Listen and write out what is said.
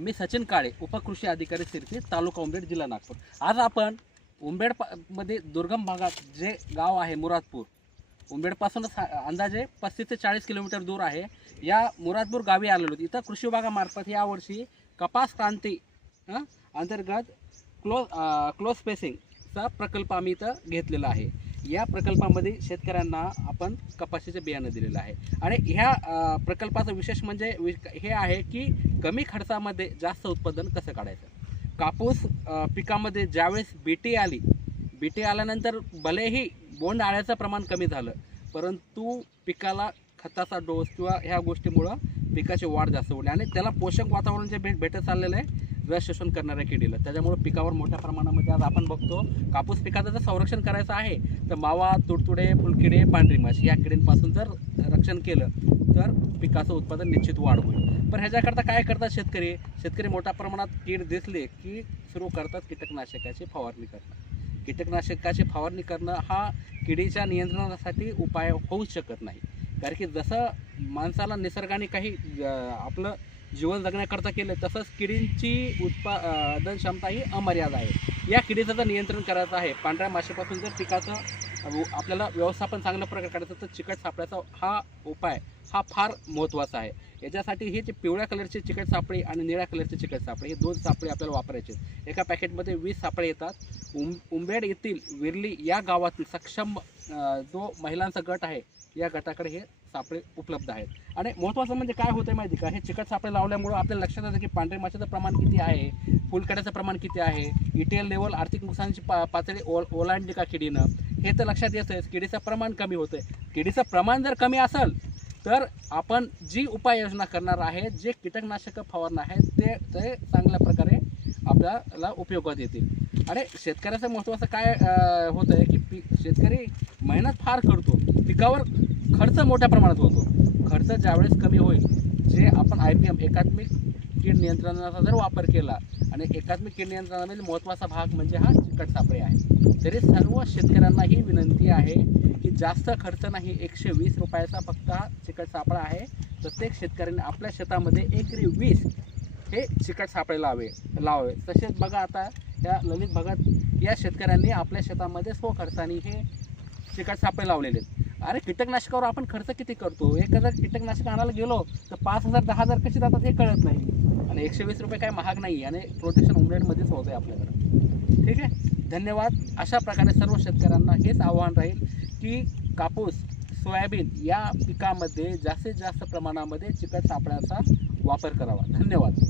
मी सचिन काळे, उपकृषी अधिकारी सिरसी, तालुका उंबेड, जिल्हा नागपूर। आज आपण उंबेड मध्ये दुर्गम भागात जे गाव आहे मुरादपूर, उंबेडपासून अंदाजे 35 ते 40 किलोमीटर दूर आहे, या मुरादपूर गावी आलेलो। इथं कृषी विभागामार्फत यावर्षी कपास क्रांती अंतर्गत क्लोज स्पेसिंगचा प्रकल्प आम्ही इथं घेतलेला आहे। या प्रकल्पामध्ये शेतकऱ्यांना आपण कपाशीचे बियाणं दिलेलं आहे आणि ह्या प्रकल्पाचं विशेष म्हणजे हे आहे की कमी खर्चामध्ये जास्त उत्पादन कसं काढायचं। कापूस पिकामध्ये ज्यावेळेस बीटी आल्यानंतर भलेही बोंड आळ्याचं प्रमाण कमी झालं, परंतु पिकाला खताचा डोस किंवा ह्या गोष्टीमुळं पिकाची वाढ जास्त होईल आणि त्याला पोषक वातावरण जे भेटत चाललेलं आहे रस शोषण करणाऱ्या किडीला, त्याच्यामुळे पिकावर मोठ्या प्रमाणामध्ये आज आपण बघतो कापूस पिकाचं जर संरक्षण करायचं आहे तर मावा, तुडतुडे, फुलकिडे, पांढरी माशी या किडींपासून जर रक्षण केलं तर पिकाचं उत्पादन निश्चित वाढ होईल। पण ह्याच्याकरता काय करतात शेतकरी मोठ्या प्रमाणात कीड दिसले की सुरू करतात कीटकनाशकाची फवारणी करणं। कीटकनाशकाची फवारणी करणं हा किडीच्या नियंत्रणासाठी उपाय होऊ शकत नाही, कारण की जसं माणसाला निसर्गाने काही आपलं जीवन जगण्याकरता केलं तसंच किडींची उत्पादन क्षमता ही अमर्याद आहे। या किडीचं जर नियंत्रण करायचं आहे, पांढऱ्या माशीपासून जर पिकाचं आपल्याला व्यवस्थापन चांगल्या प्रकारे करायचं तर चिकट सापळ्याचा हा उपाय हा फार महत्त्वाचा आहे। याच्यासाठी हे जे पिवळ्या कलरची चिकट सापळी आणि निळ्या कलरची चिकट सापळी हे दोन सापळे आपल्याला वापरायचे। एका पॅकेटमध्ये 20 सापळे येतात। उंबेड येथील विरली या गावातील सक्षम जो महिलांचा गट आहे या गटाकडे हे सापळे उपलब्ध आहेत। आणि महत्त्वाचं म्हणजे काय होतं माहिती का, हे चिकट सापळे लावल्यामुळं आपल्याला लक्षात येतं की पांढरे माशीचं प्रमाण किती आहे, फुलकड्याचं प्रमाण किती आहे, ETL लेवल आर्थिक नुकसानाची पातळी ओलांडली का किडीनं, हे तर लक्षात येतंच। किडीचं प्रमाण कमी होतं। किडीचं प्रमाण जर कमी असेल तर आपण जी उपाययोजना करणार आहे, जे कीटकनाशक फवारणं आहे ते चांगल्या प्रकारे आपल्याला उपयोगात येतील। आणि शेतकऱ्याचं महत्त्वाचं काय होतं आहे की शेतकरी मेहनत फार करतो, पिकावर खर्च मोठ्या प्रमाणात होतो। खर्च ज्यावेळेस कमी होईल, जे आपण IPM एकात्मिक कीड नियंत्रणाचा जर वापर केला, आणि एकात्मिक कीड नियंत्रणामध्ये महत्त्वाचा भाग म्हणजे हा चिकट सापळे आहे, तरी सर्व शेतकऱ्यांना ही विनंती आहे की जास्त खर्च नाही, 120 रुपयाचा फक्त हा चिकट सापळा आहे। प्रत्येक शेतकऱ्याने आपल्या शेतामध्ये एकरी 20 हे चिकट सापळे लावावे। तसेच बघा आता या ललित भागात या शेतकऱ्यांनी आपल्या शेतामध्ये स्वखर्चाने हे चिकट सापळे लावलेले आहेत। अरे कीटकनाशकावर आपण खर्च किती करतो, एखादं कीटकनाशक आणायला गेलो तर 5,000 10,000 कसे जातात हे कळत नाही, आणि 120 रुपये काय महाग नाही, आणि प्रोटेक्शन उंबेडमध्येच होतं आहे आपल्याकडं। ठीक आहे, धन्यवाद। अशा प्रकारे सर्व शेतकऱ्यांना हेच आव्हान राहील की कापूस, सोयाबीन या पिकामध्ये जास्तीत जास्त प्रमाणामध्ये चिकट सापळ्याचा वापर करावा। धन्यवाद।